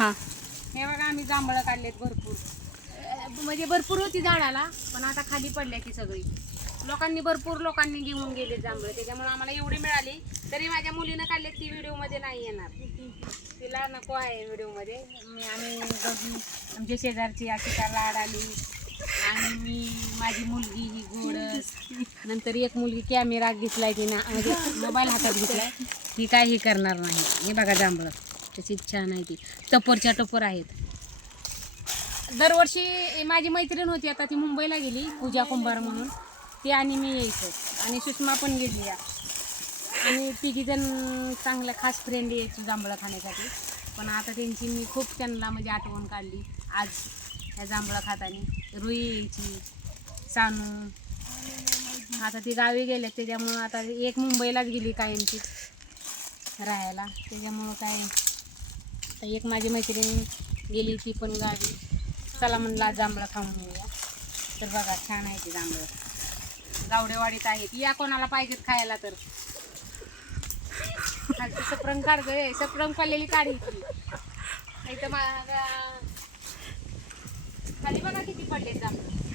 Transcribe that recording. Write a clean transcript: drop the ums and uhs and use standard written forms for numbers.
हां हे बघा आम्ही जांभळं काढलेत भरपूर, म्हणजे भरपूर होती झाडाला, पण आता खाली पडल्या ती सगळी. भरपूर लोकांनी घेऊन गेले जांभळं, त्याच्यामुळे आम्हाला एवढी मिळाली. तरी माझ्या मुलीनं काढले, ती व्हिडिओमध्ये नाही येणार, तिला नको आहे व्हिडिओमध्ये. आम्ही दोघी, आमच्या शेजारची अशिका लाड आली आणि मी, माझी मुलगी ही गोडस, नंतर एक मुलगी कॅमेरा घेतलाय तिनं, म्हणजे मोबाईल हातात घेतलाय, ही काही करणार नाही. हे बघा जांभळं तशी छान आहे, ती टपोरच्या टपोर आहेत. दरवर्षी माझी मैत्रीण होती, आता ती मुंबईला गेली, पूजा कुंभार म्हणून, ती आणि मी यायचं, आणि सुषमा पण गेली या, आणि तिघीजण चांगल्या खास फ्रेंड यायचो जांभळं खाण्यासाठी. पण आता त्यांची मी खूप त्यांना म्हणजे आठवण काढली. आज ह्या जांभळं खातानी रुई यायची, सानू, आता ती गावी गेले, त्याच्यामुळं आता एक मुंबईलाच गेली कायमची राहायला, त्याच्यामुळं काय. तर एक माझी मैत्रीण गेली, ती पण गावी. चला म्हणला जांभळं खाऊन येऊया. तर बघा छान आहे ती जांभळं, गावडेवाडीत आहेत, या कोणाला पाहिजेत खायला तर. खालची सप्रंग काढ गं, सप्रंग पडलेली काढी इथं खाली बघा किती पडले जांभळं.